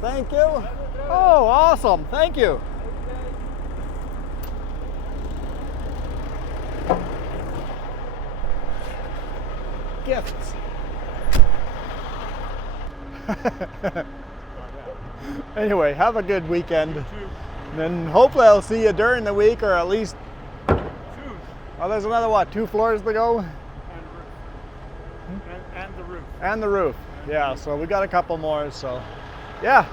Thank you. Oh, awesome. Thank you. Gifts. Anyway, have a good weekend. And then hopefully I'll see you during the week, or at least Soon. Oh, there's another, what, 2 floors to go? And the roof. And the roof. Yeah, so we got a couple more, so yeah.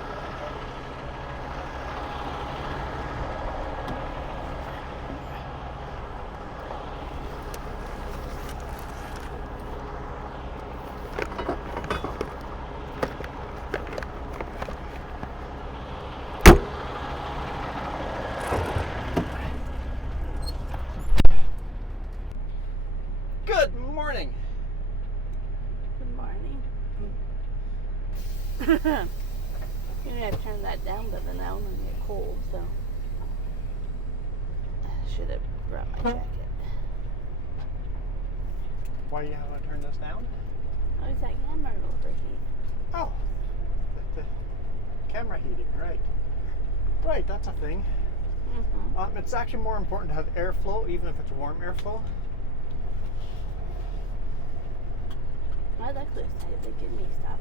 Good morning. Good morning. You need to turn that down, but then that one will get cold, so I should have brought my jacket. Why do you have to turn this down? Oh, is that camera overheat? Oh, the camera heating, right. Right, that's a thing. Mm-hmm. It's actually more important to have airflow, even if it's warm airflow. I like this type. They give me stuff.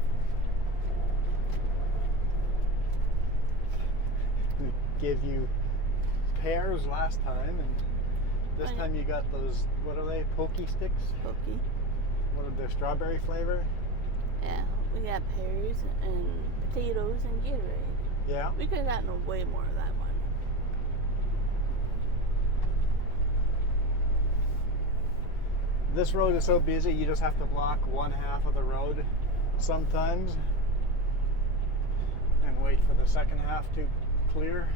We gave you pears last time, and this time you got those, what are they, pokey sticks? Pokey. What are they, strawberry flavor? Yeah, we got pears and potatoes and Gatorade. Yeah. We could have gotten way more of that one. This road is so busy, you just have to block one half of the road sometimes and wait for the second half to clear.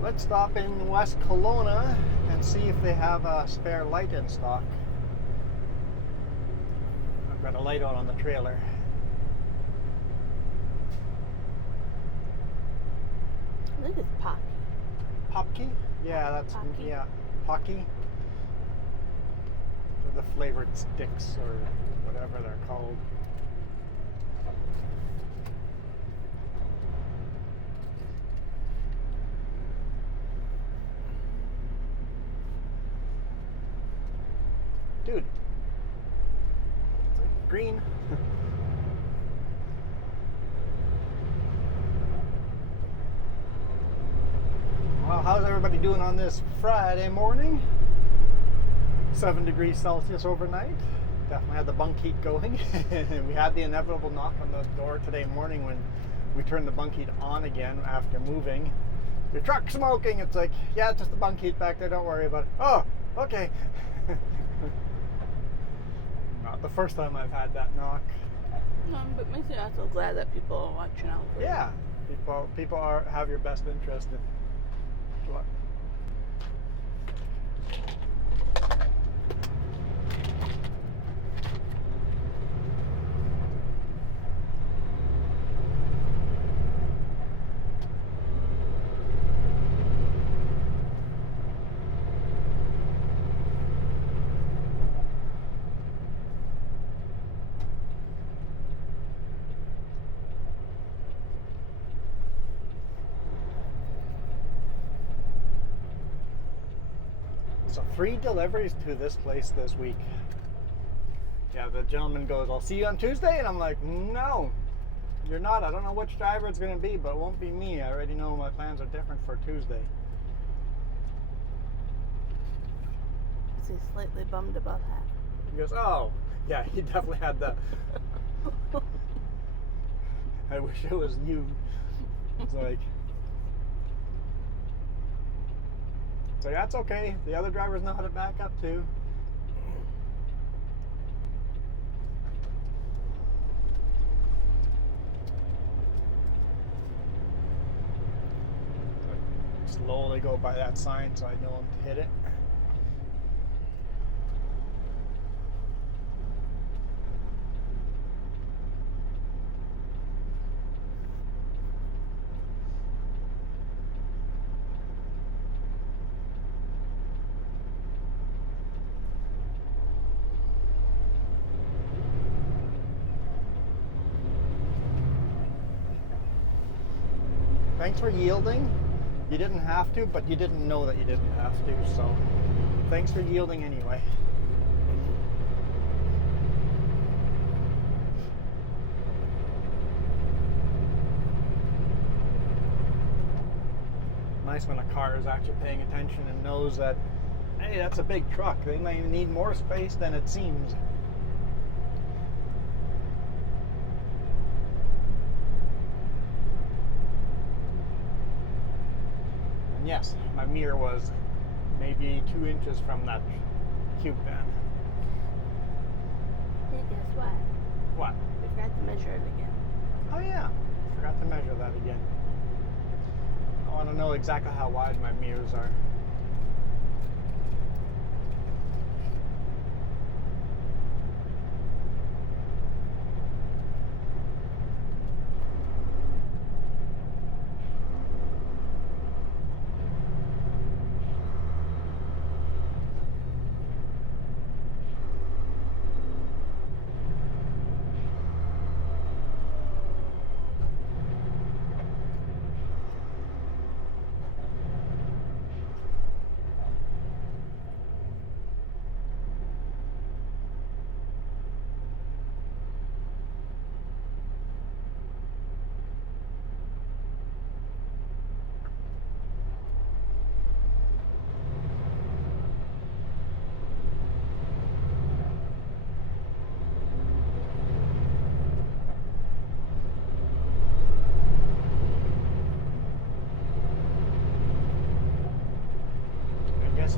Let's stop in West Kelowna and see if they have a spare light in stock. I've got a light on the trailer. I think it's Pocky. Popki? Yeah, that's Pocky. yeah, Pocky. They're the flavored sticks or whatever they're called. Dude, it's like green. Well, how's everybody doing on this Friday morning? 7 degrees Celsius overnight. Definitely had the bunk heat going. We had the inevitable knock on the door today morning when we turned the bunk heat on again after moving. Your truck's smoking. It's like, yeah, it's just the bunk heat back there. Don't worry about it. Oh, okay. Not the first time I've had that knock. No, but makes me also glad that people are watching out for Yeah, people have your best interest. Look. So 3 deliveries to this place this week. Yeah, the gentleman goes, I'll see you on Tuesday. And I'm like, no, you're not. I don't know which driver it's going to be, but it won't be me. I already know my plans are different for Tuesday. Is he slightly bummed about that? He goes, oh, yeah, he definitely had the, I wish it was you. It's like, so that's okay. The other drivers know how to back up too. Slowly go by that sign so I know to hit it. Thanks for yielding. You didn't have to, but you didn't know that you didn't have to, so thanks for yielding anyway. Nice when a car is actually paying attention and knows that, hey, that's a big truck. They might need more space than it seems. And yes, my mirror was maybe 2 inches from that cube van. Hey, guess what? What? We forgot to measure it again. Oh yeah, forgot to measure that again. I want to know exactly how wide my mirrors are.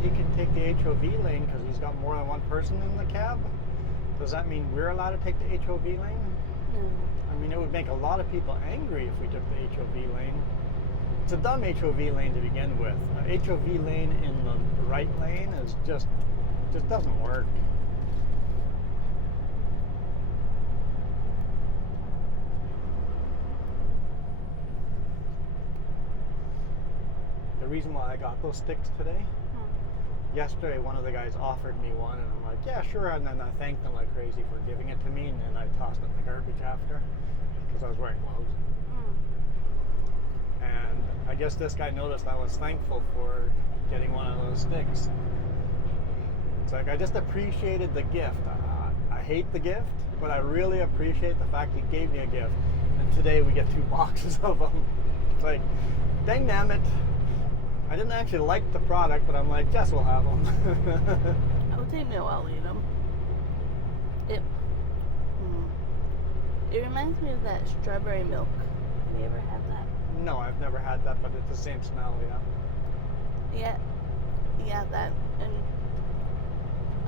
He can take the HOV lane because he's got more than one person in the cab. Does that mean we're allowed to take the HOV lane? No. I mean, it would make a lot of people angry if we took the HOV lane. It's a dumb HOV lane to begin with. A HOV lane in the right lane is just doesn't work. The reason why I got those sticks today, yesterday one of the guys offered me one and I'm like, yeah, sure, and then I thanked him like crazy for giving it to me, and then I tossed it in the garbage after because I was wearing gloves. And I guess this guy noticed I was thankful for getting one of those sticks. It's like I just appreciated the gift. I hate the gift, but I really appreciate the fact he gave me a gift. And today we get 2 boxes of them. It's like, dang damn it. I didn't actually like the product, but I'm like, Jess will have them. It would take me a while to eat them. It reminds me of that strawberry milk. Have you ever had that? No, I've never had that, but it's the same smell, yeah. Yeah, that. And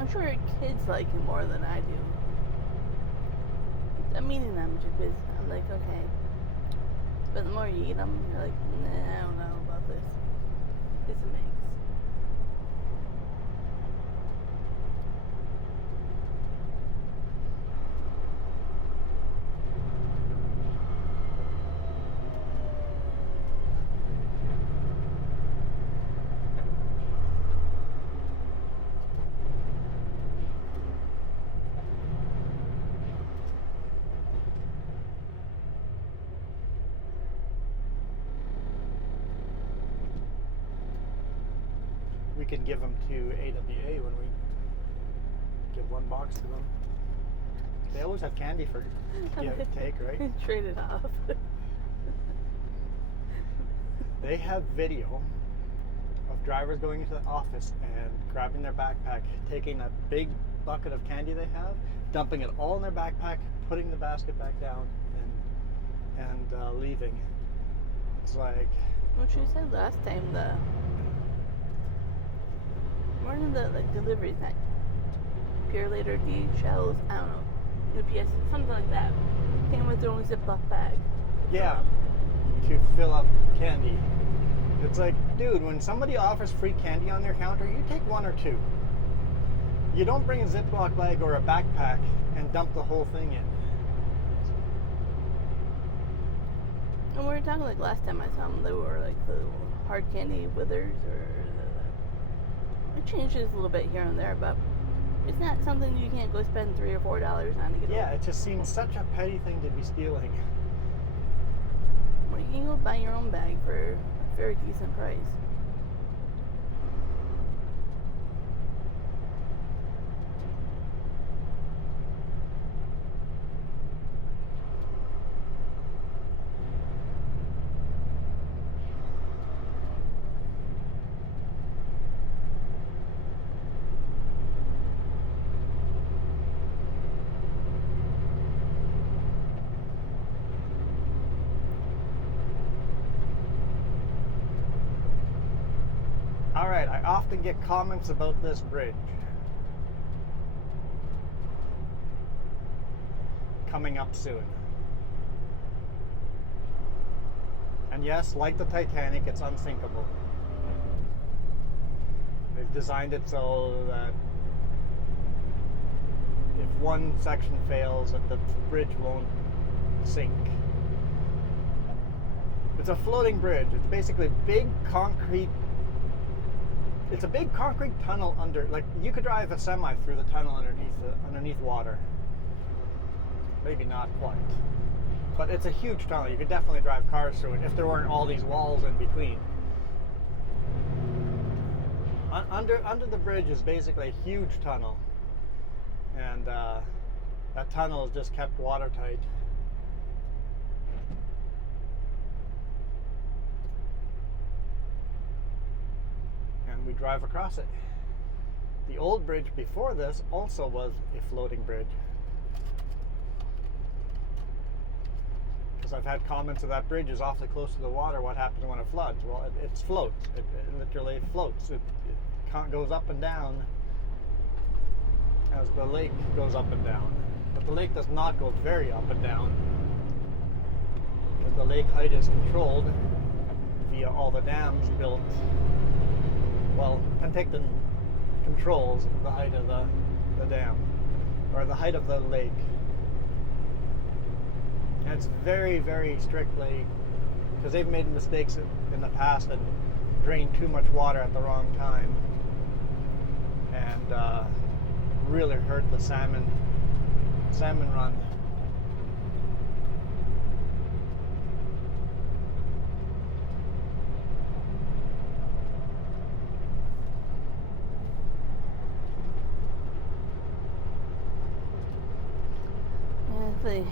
I'm sure kids like it more than I do. I'm eating them because I'm like, okay. But the more you eat them, you're like, nah, I don't know about this. It's a mix. We can give them to AWA when we give 1 box to them. They always have candy for give and take, right? Trade it off. They have video of drivers going into the office and grabbing their backpack, taking that big bucket of candy they have, dumping it all in their backpack, putting the basket back down, and leaving. It's like, What you said last time, one of the deliveries that Pure Later, DHLs, I don't know, UPS, something like that, came with their own Ziploc bag. yeah, to fill up candy. It's like, dude, when somebody offers free candy on their counter, you take 1 or 2. You don't bring a Ziploc bag or a backpack and dump the whole thing in. And we were talking like last time I saw them, they were like the hard candy withers, or it changes a little bit here and there, but it's not something you can't go spend $3 or $4 on to get. Yeah, it just seems such a petty thing to be stealing. Well, you can go buy your own bag for a very decent price. Alright, I often get comments about this bridge. Coming up soon. And yes, like the Titanic, it's unsinkable. They've designed it so that if one section fails, that the bridge won't sink. It's a floating bridge. It's basically big concrete. It's a big concrete tunnel under, like you could drive a semi through the tunnel underneath water. Maybe not quite, but it's a huge tunnel. You could definitely drive cars through it if there weren't all these walls in between. Under the bridge is basically a huge tunnel, and that tunnel is just kept watertight. And we drive across it. The old bridge before this also was a floating bridge. Because I've had comments of that bridge is awfully close to the water. What happens when it floods? Well, it floats. It literally floats. It goes up and down as the lake goes up and down. But the lake does not go very up and down, because the lake height is controlled via all the dams built. Well, Penticton controls the height of the dam, or the height of the lake. And it's very, very strictly, because they've made mistakes in the past and drained too much water at the wrong time, and really hurt the salmon run. If they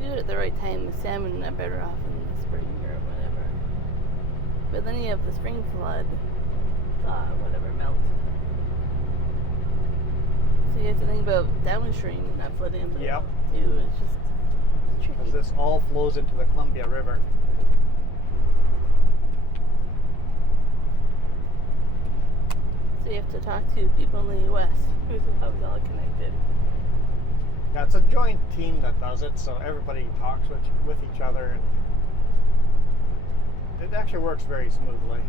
do it at the right time, the salmon are better off in the spring or whatever. But then you have the spring flood, whatever, melt. So you have to think about downstream not flooding, but Yep. too. It's just tricky. Because this all flows into the Columbia River. So you have to talk to people in the U.S. who's all connected. Yeah, it's a joint team that does it, so everybody talks with each other, and it actually works very smoothly.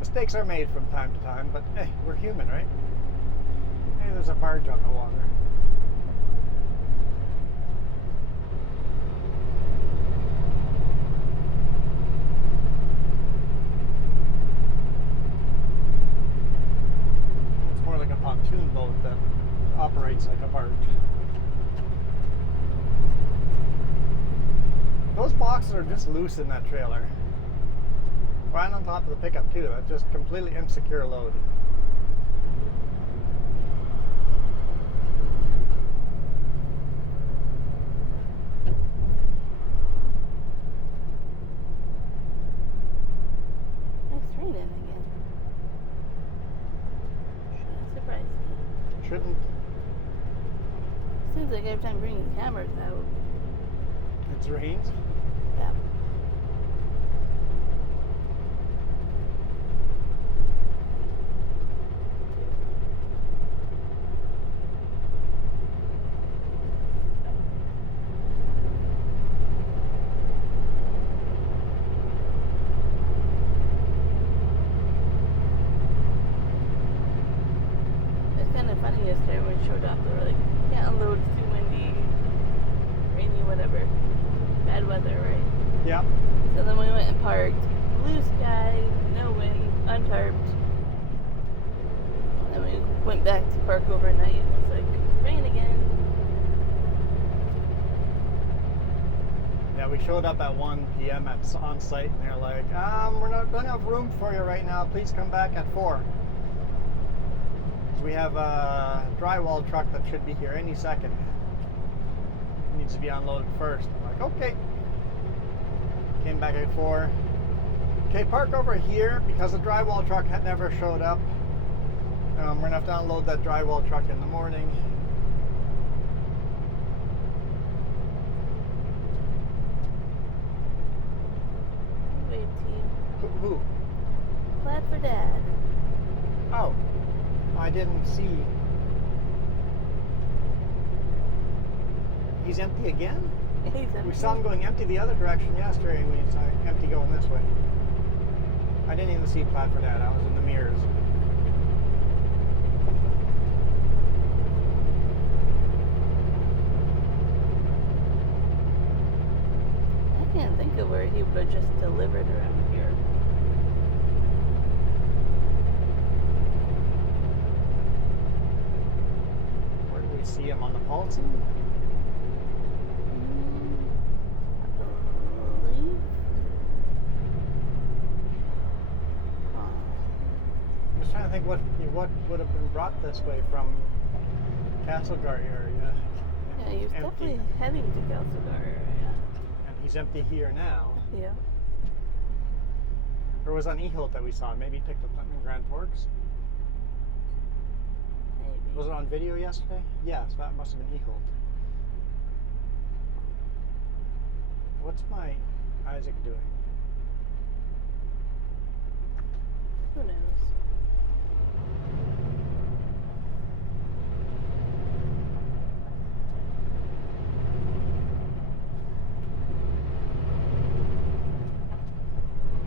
Mistakes are made from time to time, but hey, we're human, right? Hey, there's a barge on the water. It's more like a pontoon boat that operates like a barge. Those boxes are just loose in that trailer. Right on top of the pickup too. That's just completely insecure load. It's raining again. Shouldn't surprise me. Shouldn't. Seems like every time bringing cameras out. It's rains. Yeah. It's kind of funny yesterday when we showed up. They were like, can't unload, it's too windy, rainy, whatever. Bad weather, right? Yeah. So then we went and parked. Blue sky, no wind, untarped. And then we went back to park overnight. And it's like, rain again. Yeah, Yeah, we showed up at 1 p.m. On site, and they're like, we're not going to have room for you right now. Please come back at 4. Because we have a drywall truck that should be here any second. It needs to be unloaded first. I'm like, okay. Came back at 4. Okay, park over here because the drywall truck had never showed up. We're going to have to unload that drywall truck in the morning. Who? Plaid for Dad. Oh, I didn't see. He's empty again? Yeah, he's empty. We saw him going empty the other direction yesterday, and we saw empty going this way. I didn't even see Plaid for Dad. I was in the mirrors. I can't think of where he would have just delivered around here. Where did we see him? On the Paulson? I believe. I'm just trying to think what would have been brought this way from Castlegar area. Yeah, he was Empty. definitely heading to Kelowna area. And he's empty here now. Yeah. Or was it on E-Hilt that we saw him? Maybe he picked up something in Grand Forks? Maybe. Was it on video yesterday? Yeah, so that must have been E-Hilt. What's my Isaac doing? Who knows?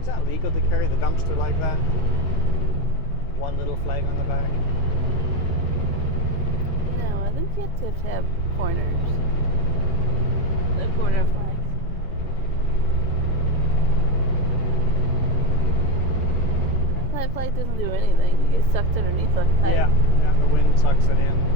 Is that legal to carry the dumpster like that? One little flag on the back? No, I think you have to have corners. The corner flags. That flag doesn't do anything. You get sucked underneath like that. Yeah, the wind sucks it in.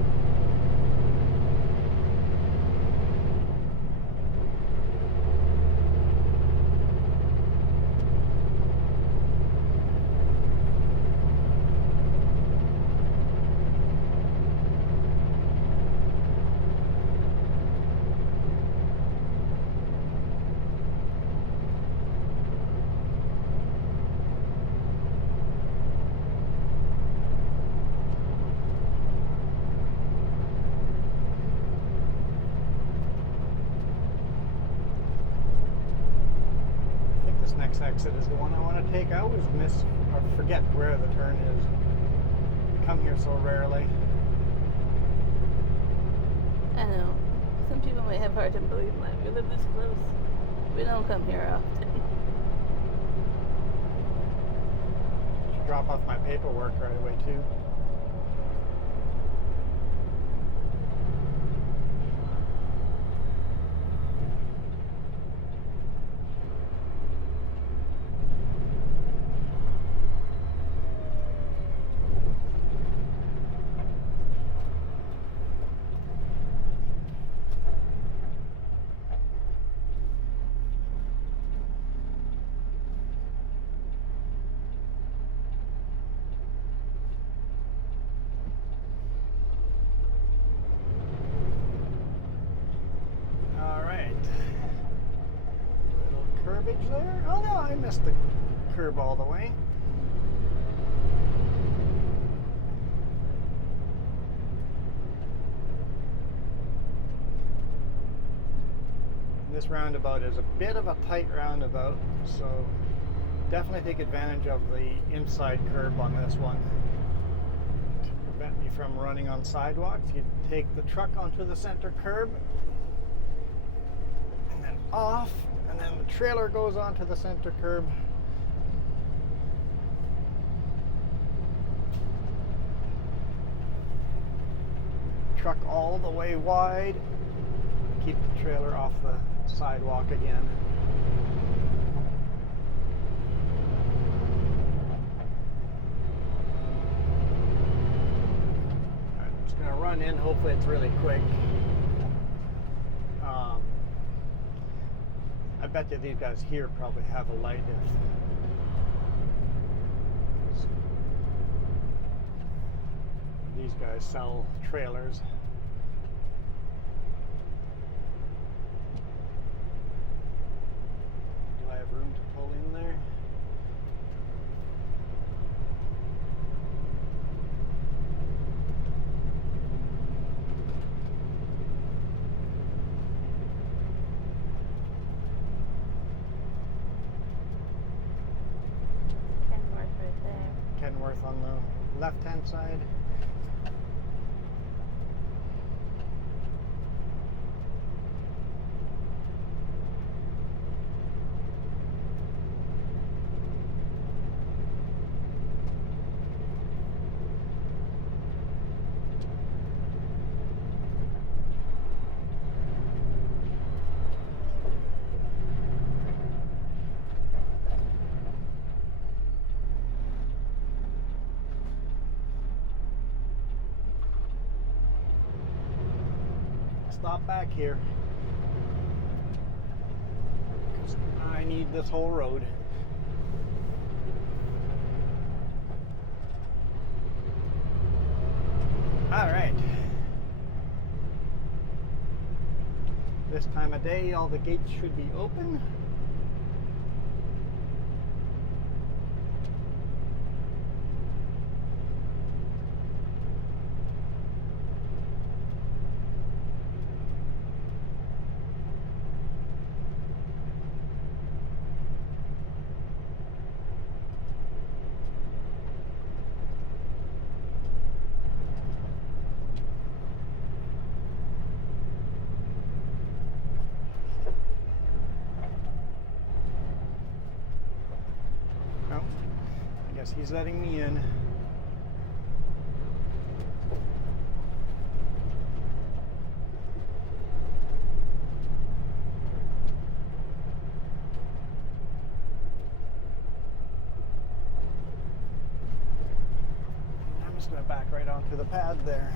Next exit is the one I want to take. I always miss or forget where the turn is. I come here so rarely. I know. Some people might have a hard time believing that. We live this close. We don't come here often. Should drop off my paperwork right away too. There? Oh no, I missed the curb all the way. This roundabout is a bit of a tight roundabout, so definitely take advantage of the inside curb on this one. To prevent me from running on sidewalks, you take the truck onto the center curb and then off, and then the trailer goes onto the center curb. Truck all the way wide. Keep the trailer off the sidewalk again. I'm just going to run in. Hopefully it's really quick. bet you these guys here probably have a light if these guys sell trailers. Do I have room to pull in there? Kenworth right there. Kenworth on the left-hand side. Stop back here because I need this whole road. All right. This time of day, all the gates should be open. He's letting me in. I'm just going to back right onto the pad there.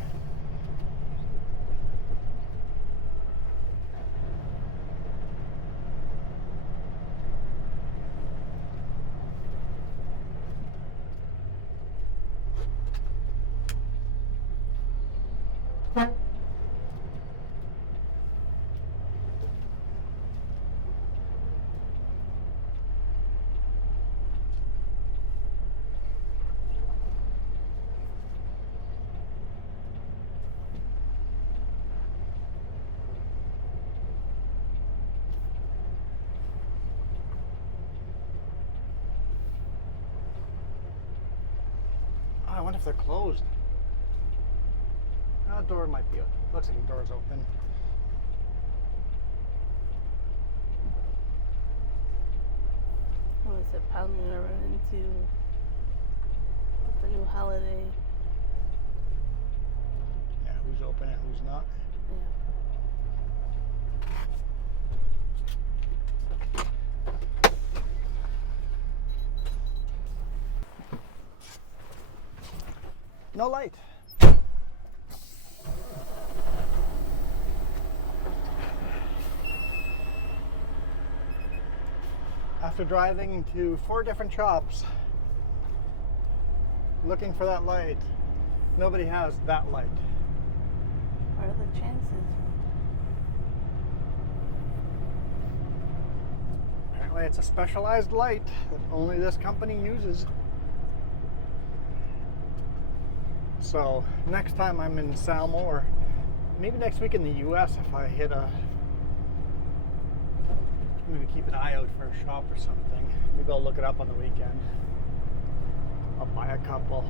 I wonder if they're closed. The door might be open. Looks like the door's open. Oh, is it probably gonna run into the new holiday? Yeah, who's open and who's not? Yeah. No light. After driving to 4 different shops looking for that light, nobody has that light. What are the chances? Apparently it's a specialized light that only this company uses. So next time I'm in Salmo, or maybe next week in the US, if I hit a, maybe keep an eye out for a shop or something. Maybe I'll look it up on the weekend. I'll buy a couple.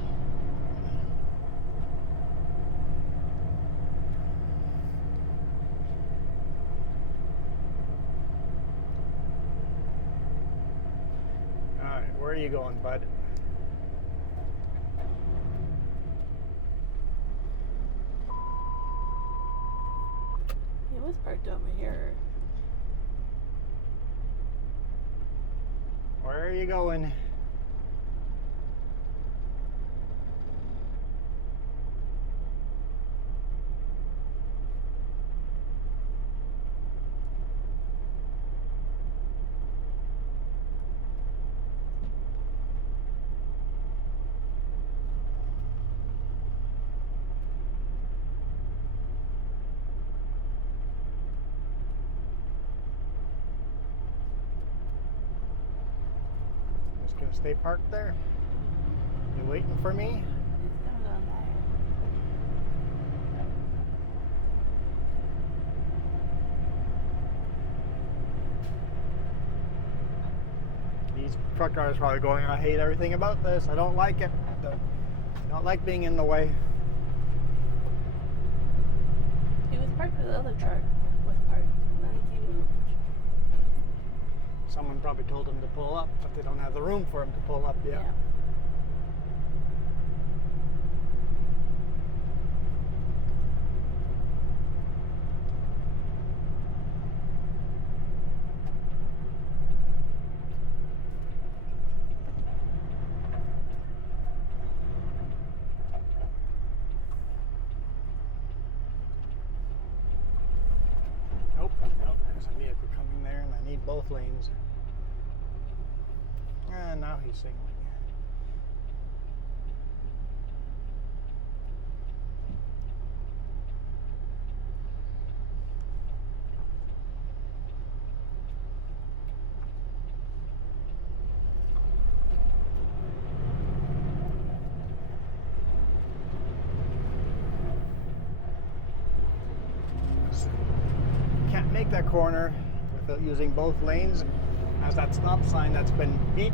Alright, where are you going, bud? He was parked over here. Where are you going? Gonna stay parked there? You waiting for me? It's gonna go in there. These truck drivers are probably going, I hate everything about this. I don't like it. I don't like being in the way. He was parked where the other truck was parked, and then he moved. Someone probably told him to pull up, but they don't have the room for him to pull up yet. Yeah. Nope, there's a vehicle coming there and I need both lanes. And now he's signaling. Can't make that corner without using both lanes, as that stop sign that's been beat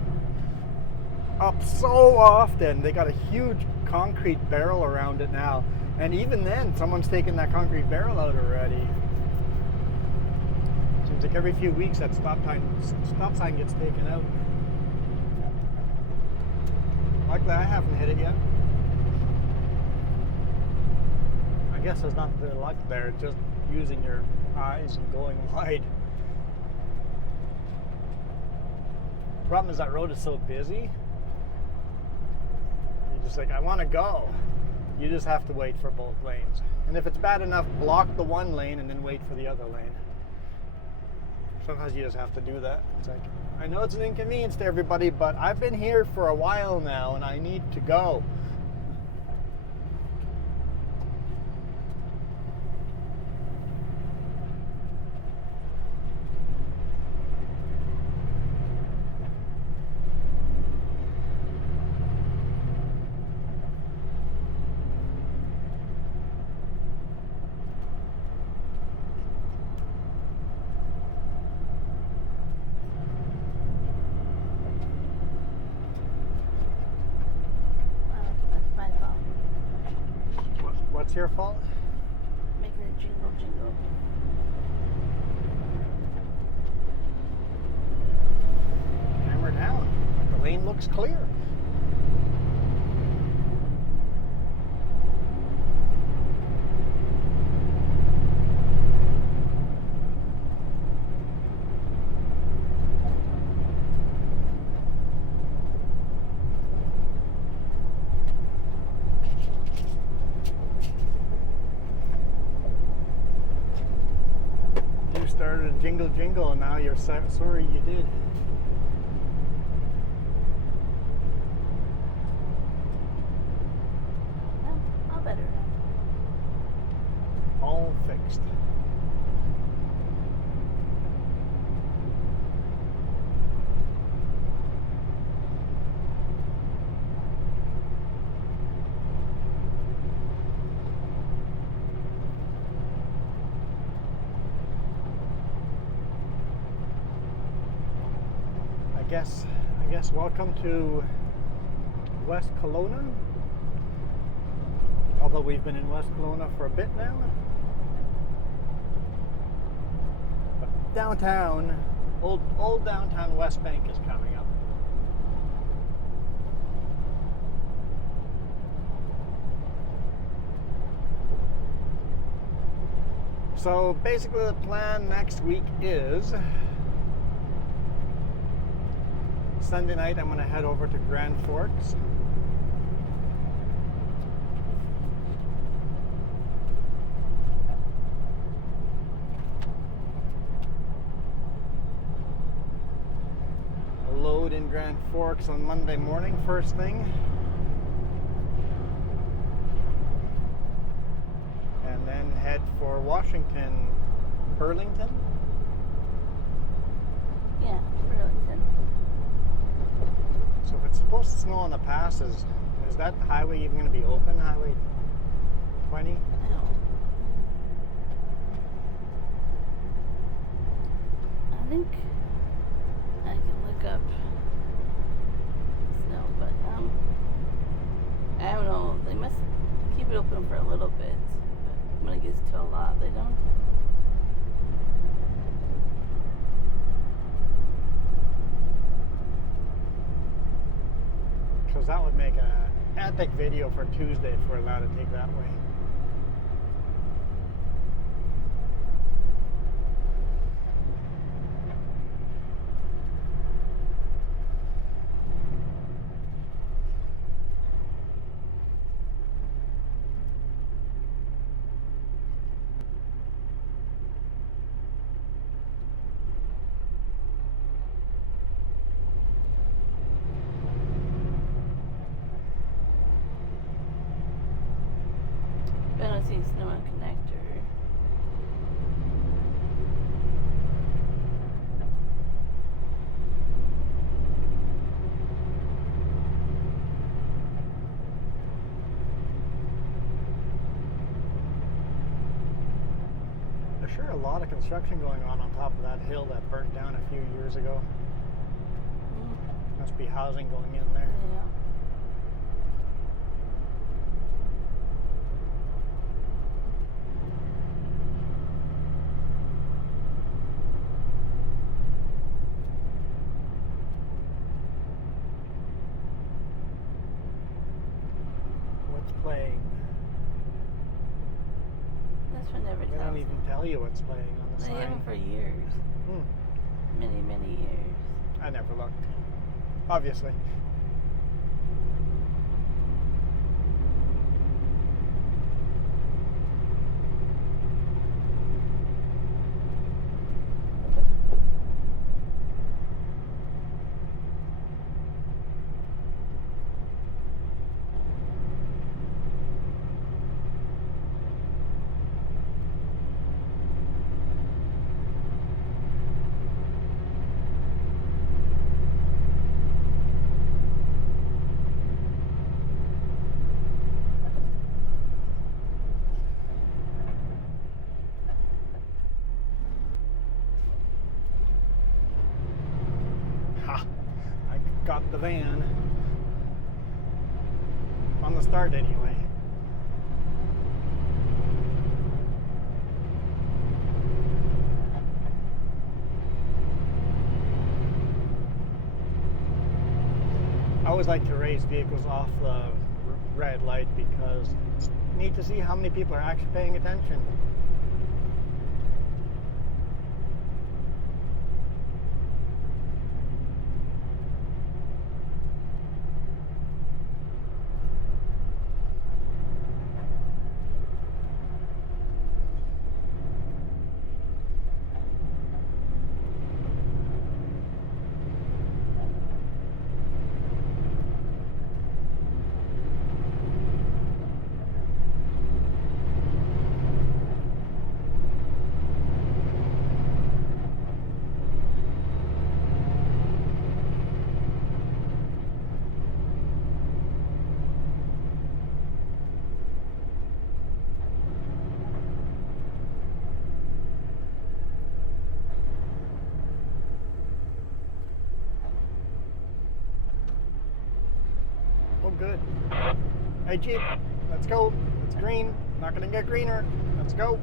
up so often. They got a huge concrete barrel around it now, and even then someone's taken that concrete barrel out already. Seems like every few weeks that stop sign gets taken out. Luckily I haven't hit it yet. I guess there's nothing to luck there, just using your eyes and going wide. The problem is that road is so busy. You're just like, I want to go. You just have to wait for both lanes. And if it's bad enough, block the one lane and then wait for the other lane. Sometimes you just have to do that. It's like, I know it's an inconvenience to everybody, but I've been here for a while now and I need to go. That's my fault. What's your fault? Making it jingle jingle. Hammer down. The lane looks clear. You started a jingle jingle and now you're sorry you did. Well, I'll better now. All fixed. I guess welcome to West Kelowna. Although we've been in West Kelowna for a bit now. But downtown, old downtown West Bank is coming up. So basically the plan next week is Sunday night I'm going to head over to Grand Forks. Load in Grand Forks on Monday morning, first thing. And then head for Washington, Burlington. Yeah, Burlington. supposed to snow on the passes. Is that highway even going to be open? Highway 20? I don't. I think I can look up snow, but I don't know. They must keep it open for a little bit, but when it gets to a lot, they don't. Because that would make an epic video for Tuesday if we're allowed to take that way. I don't see snow on connector. There's sure a lot of construction going on top of that hill that burnt down a few years ago. Must be housing going in there. Yeah. What's playing? This one never They tells don't you. even tell you what's playing on the They sign. haven't for years. Many, many years. I never looked. Obviously. Ha! I got the van. On the start anyway. I always like to race vehicles off the red light because it's neat to see how many people are actually paying attention. Oh, good. Hey, Jeep, let's go. It's green. Not gonna get greener. Let's go.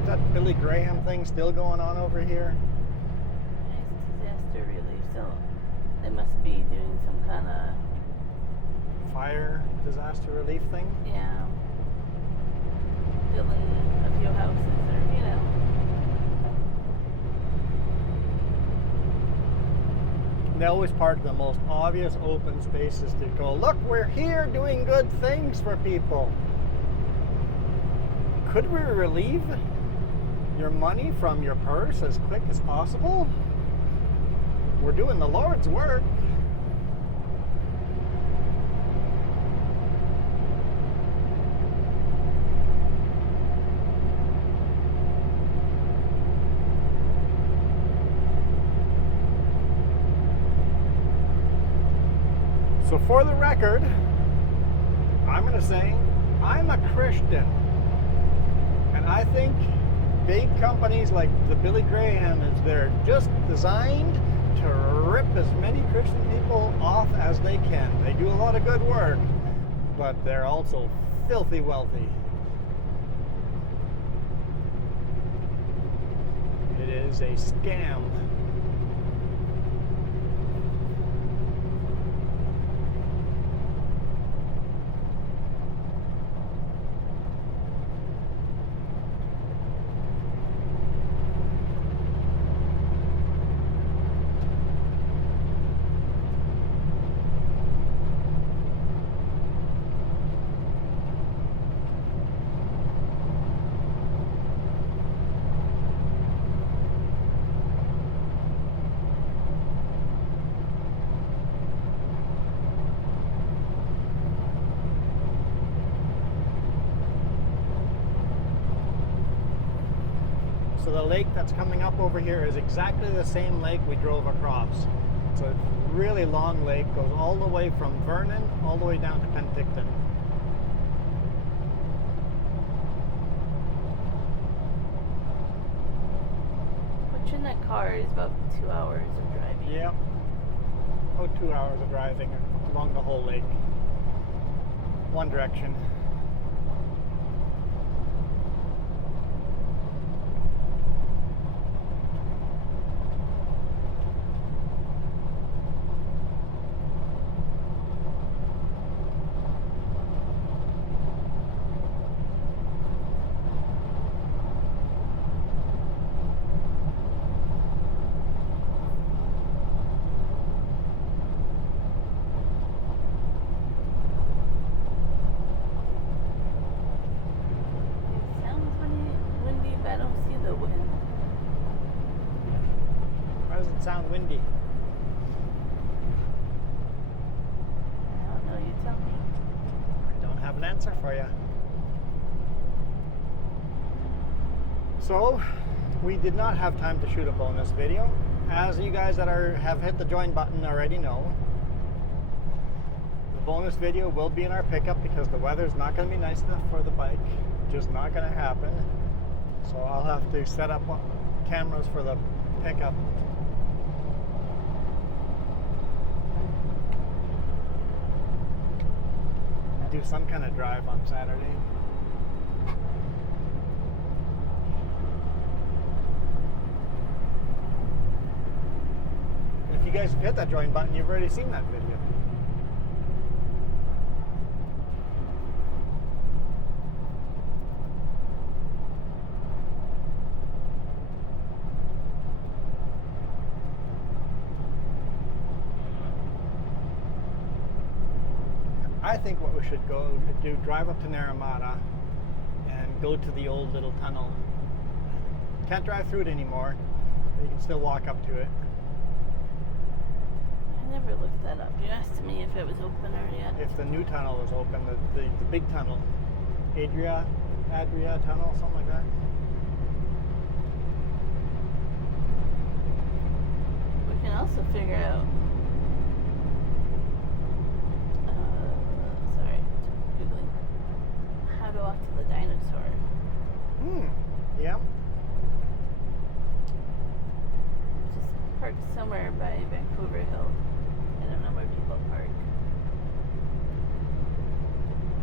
Is that Billy Graham thing still going on over here? It's disaster relief, so they must be doing some kind of, Fire disaster relief thing? yeah, building a few houses or, you know. They always park the most obvious open spaces to go, look, we're here doing good things for people. Could we relieve your money from your purse as quick as possible? We're doing the Lord's work. So for the record, I'm going to say I'm a Christian. And I think big companies like the Billy Grahams, they're just designed to rip as many Christian people off as they can. They do a lot of good work, but they're also filthy wealthy. It is a scam. So the lake that's coming up over here is exactly the same lake we drove across. It's a really long lake, goes all the way from Vernon all the way down to Penticton. Which in that car is about 2 hours of driving. Yep. About 2 hours of driving along the whole lake. One direction. Sound windy. I don't know, you tell me. I don't have an answer for you. So, we did not have time to shoot a bonus video. As you guys that have hit the join button already know, the bonus video will be in our pickup because the weather's not going to be nice enough for the bike. Just not going to happen. So I'll have to set up cameras for the pickup. Do some kind of drive on Saturday. If you guys hit that join button, you've already seen that video. I think what we should go do, drive up to Naramata and go to the old little tunnel. Can't drive through it anymore, but you can still walk up to it. I never looked that up. You asked me if it was open or yet. If the new tunnel was open, the big tunnel, Adria tunnel, something like that. We can also figure out how to walk to the dinosaur. Yeah. Just parked somewhere by Vancouver Hill. I don't know where people park.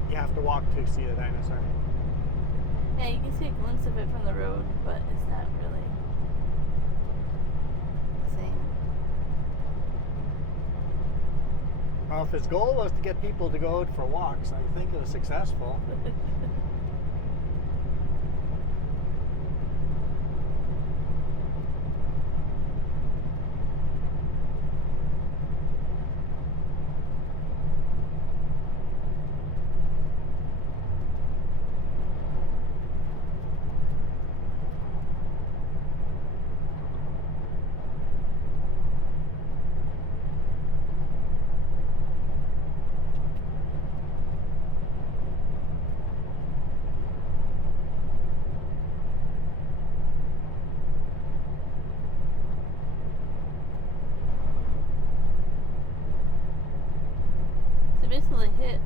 You have to walk to see the dinosaur. Yeah, you can see a glimpse of it from the road, but it's not really the same. Well, if his goal was to get people to go out for walks, I think it was successful.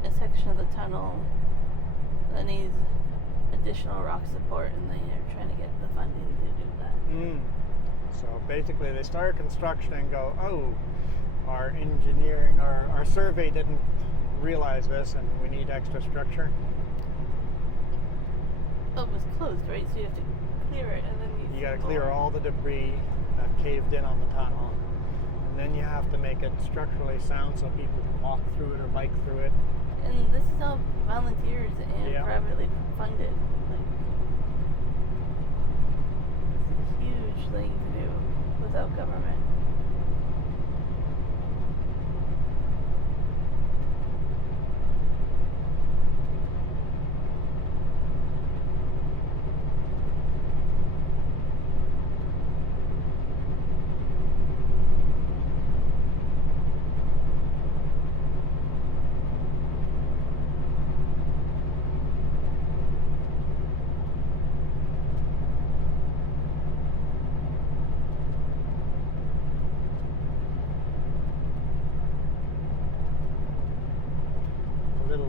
a section of the tunnel that needs additional rock support, and they're trying to get the funding to do that. So basically they started construction and go, oh, our engineering, our survey didn't realize this and we need extra structure. Oh, it was closed, right? So you have to clear it, and then you got to clear all the debris that caved in on the tunnel, and then you have to make it structurally sound so people can walk through it or bike through it. And this is all volunteers and privately funded. Like, this is a huge thing to do without government.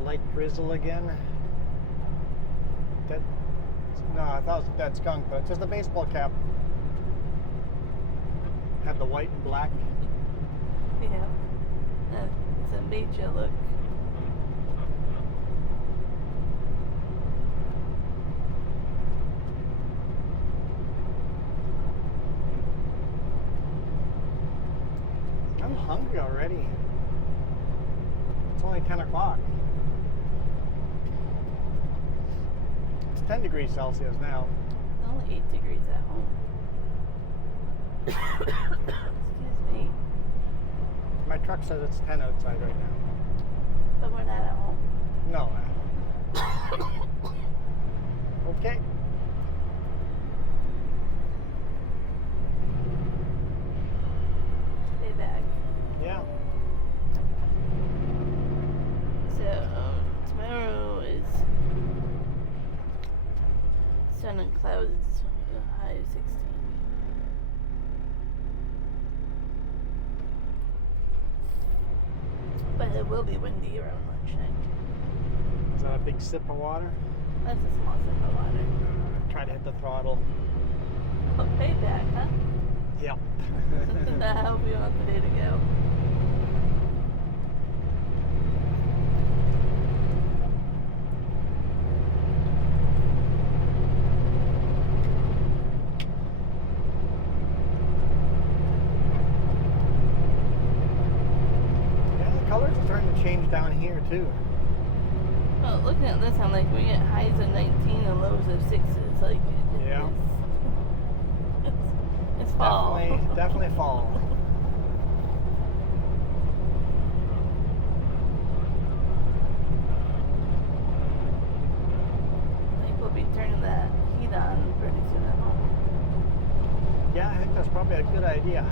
Light drizzle again. No, I thought it was dead skunk, but it's just a baseball cap. Had the white and black. Yeah. It's a major look. I'm hungry already. It's only 10 o'clock. 10 degrees Celsius now. It's only 8 degrees at home. Excuse me. My truck says it's 10 outside right now. But we're not at home. No. Okay. Stay back. Yeah. So, tomorrow is sun and clouds, high of 16. But it will be windy around lunchtime. Is that a big sip of water? That's a small sip of water. Try to hit the throttle. Oh, payback, huh? Yep. That help you on the day to go. Change down here too. Well, looking at this, I'm like, we get highs of 19 and lows of 6s. Like, yeah, it's fall. Definitely fall. I think we'll be turning that heat on pretty soon at home. Yeah, I think that's probably a good idea.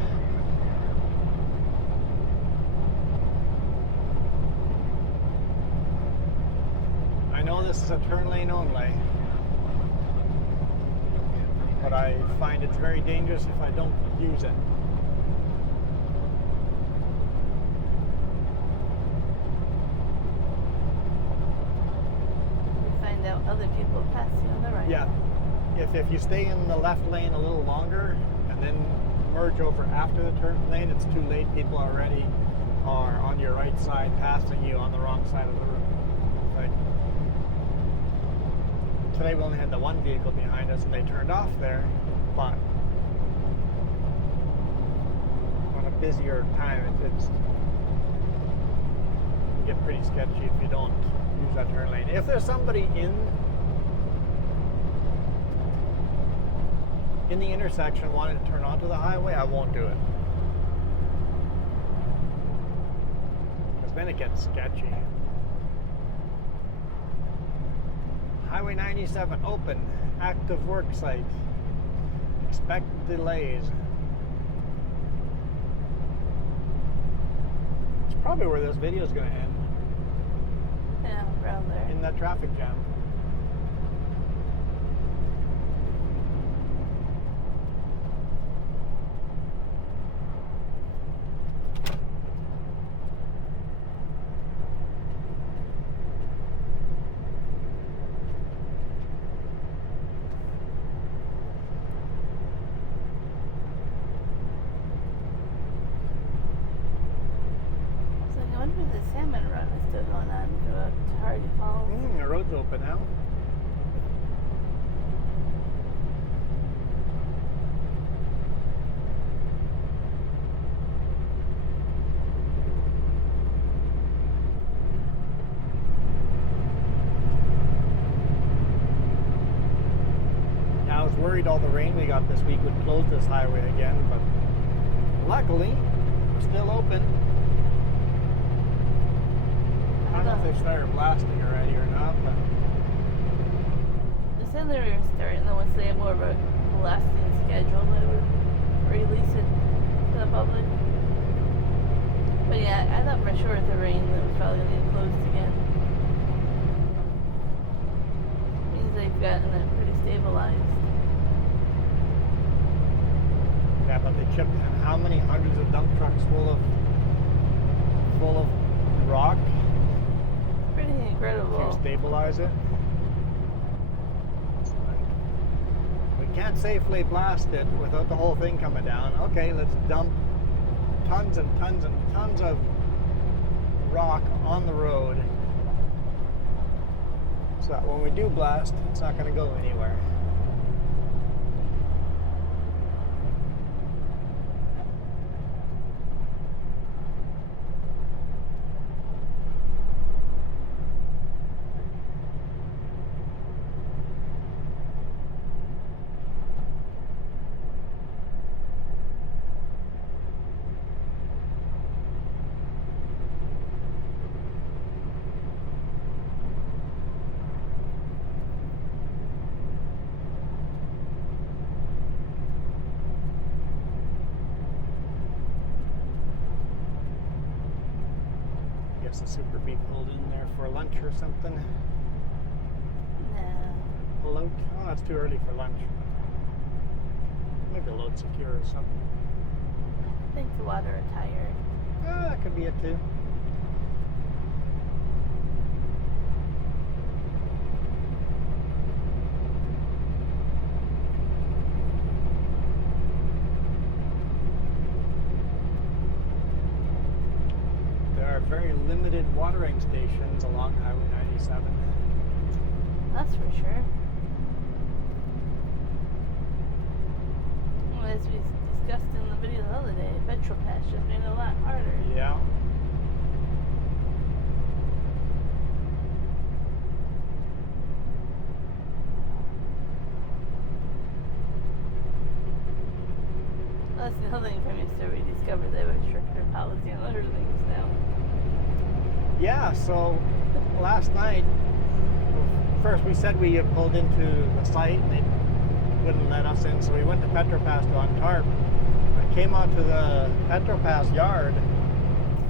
I know this is a turn lane only, but I find it's very dangerous if I don't use it. We find out other people pass you on the right. Yeah, if you stay in the left lane a little longer and then merge over after the turn lane, it's too late. People already are on your right side passing you on the wrong side of the road. Like, today we only had the one vehicle behind us and they turned off there, but on a busier time it can get pretty sketchy if you don't use that turn lane. If there's somebody in the intersection wanting to turn onto the highway, I won't do it. Because then it gets sketchy. Highway 97 open, active work site. Expect delays. It's probably where this video is going to end. Yeah, around there. In that traffic jam. worried all the rain we got this week would close this highway again, but luckily, we're still open. I don't know if they started blasting already or not, but They said they were going to start, and then once they had more of a blasting schedule, they would release it to the public. But yeah, I thought for sure with the rain that it was probably going to get closed again. Means they've gotten it pretty stabilized. yeah, but they chipped in how many hundreds of dump trucks full of rock Pretty to incredible. stabilize it. It's like, we can't safely blast it without the whole thing coming down. Okay, let's dump tons and tons and tons of rock on the road so that when we do blast, it's not going to go anywhere. The Super Bee pulled in there for lunch or something. No. Pull out. Oh, that's too early for lunch. Maybe a load secure or something. I think the water are tired. Ah, that could be it too. Very limited watering stations along Highway 97. That's for sure. Well, as we discussed in the video the other day, petrol patch just made it a lot harder. Yeah. Well, that's the other thing from yesterday. We discovered they have a stricter policy on other things now. Yeah, so last night, first we said we had pulled into the site and they wouldn't let us in, so we went to Petropass on tarp. I came out to the Petropass yard,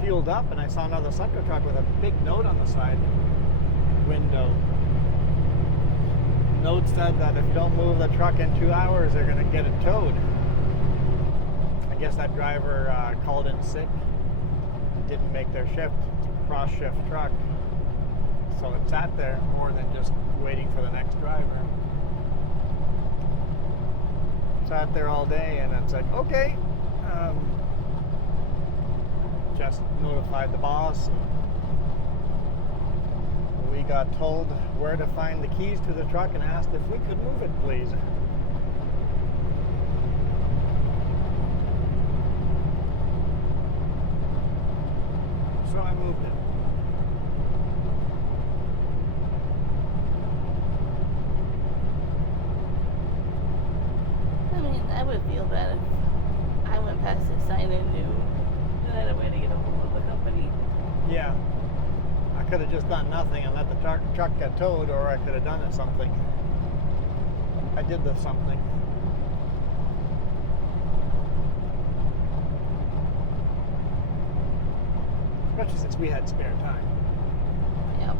fueled up, and I saw another sucker truck with a big note on the side window. Note said that if you don't move the truck in 2 hours, they're going to get it towed. I guess that driver called in sick, didn't make their shift. Cross shift truck, so it sat there more than just waiting for the next driver. Sat there all day, and it's like, okay, just notified the boss. And we got told where to find the keys to the truck and asked if we could move it, please. So I moved it. I mean, I would feel bad if I went past the sign and knew that I had a way to get a hold of the company. Yeah. I could have just done nothing and let the truck get towed, or I could have done it something. I did the something. Especially since we had spare time. Yep.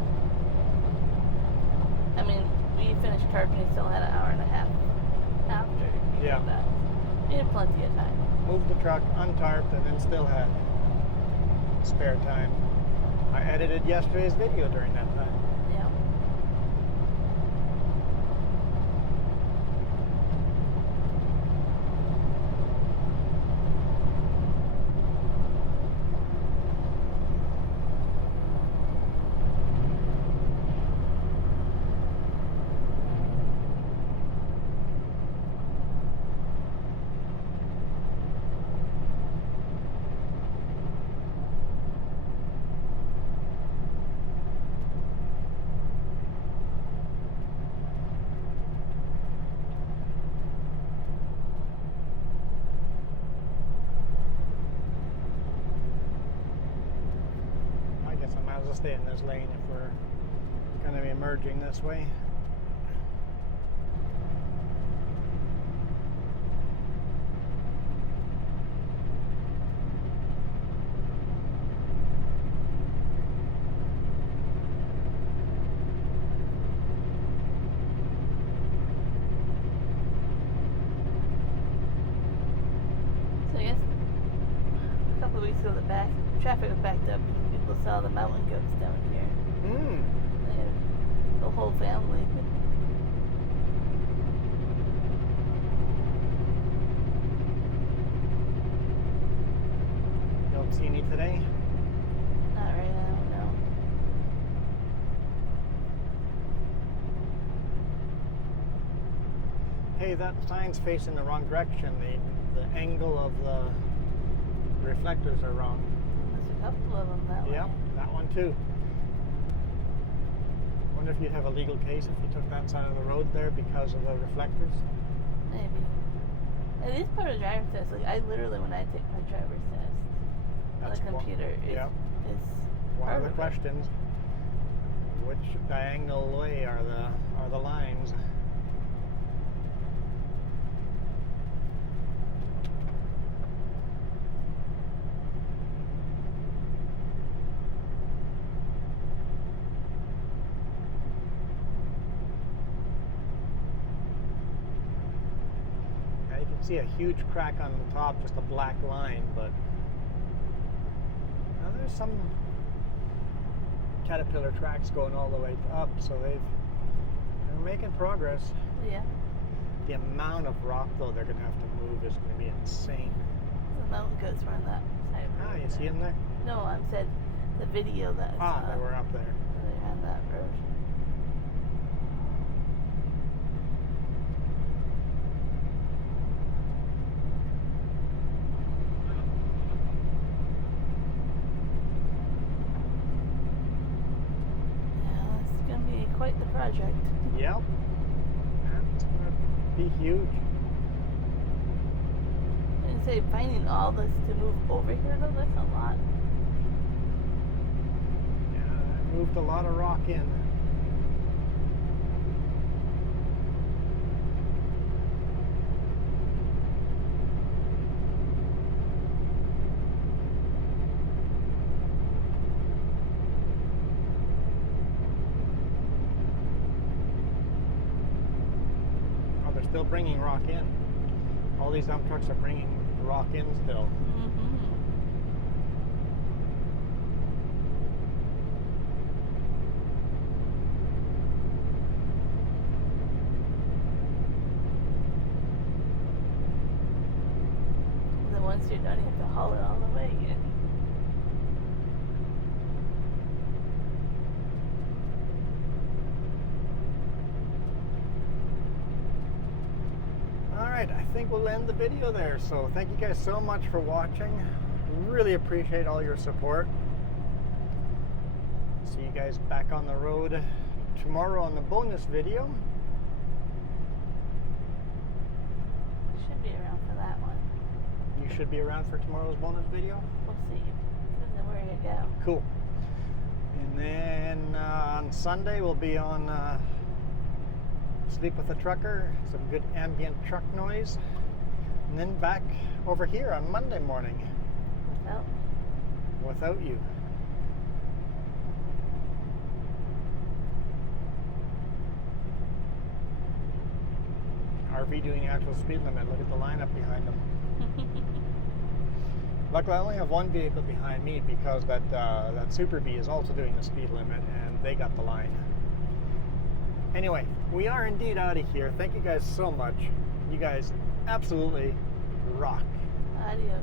I mean, we finished tarping, still had an hour and a half after you Yeah. did that. We had plenty of time. Moved the truck, untarped, and then still had spare time. I edited yesterday's video during that time. Yep. stay in this lane if we're going to be merging this way. So I guess a couple of weeks ago, the traffic was backed up and people saw the mountain goats down here. They had the whole family. You don't see any today? Not right now, no. Hey, that sign's facing the wrong direction. The angle of the reflectors are wrong. There's a couple of them that way. Yep, that one too. Wonder if you'd have a legal case if you took that side of the road there because of the reflectors. Maybe. It is part of the driver's test. Like I literally, when I take my driver's test on the computer, it's One part of the of it. questions. Which diagonal way are the lines? You can see a huge crack on the top, just a black line, but now there's some Caterpillar tracks going all the way up, so they're making progress. Yeah. The amount of rock, though, they're going to have to move is going to be insane. The mountain goats were on that side. Ah, you see them there? No, I said the video that I saw. They were up there. They're on that road. Yeah, it's gonna be quite the project. Yep. That's going to be huge. And say finding all this to move over here though, that's a lot. Yeah, I moved a lot of rock in. Oh, they're still bringing rock in. All these dump trucks are bringing rock in still. Then once you're done, you have to haul it all the way again. Alright, I think we'll end the video there. So thank you guys so much for watching. Really appreciate all your support. See you guys back on the road tomorrow on the bonus video. Should be around for that one. You should be around for tomorrow's bonus video. We'll see. Depends on where you go. Cool. And then on Sunday we'll be on Sleep with a Trucker, some good ambient truck noise. And then back over here on Monday morning without you. RV doing the actual speed limit. Look at the lineup behind them. Luckily, I only have one vehicle behind me because that Super Bee is also doing the speed limit, and they got the line. Anyway, we are indeed out of here. Thank you guys so much. You guys absolutely rock. Adios.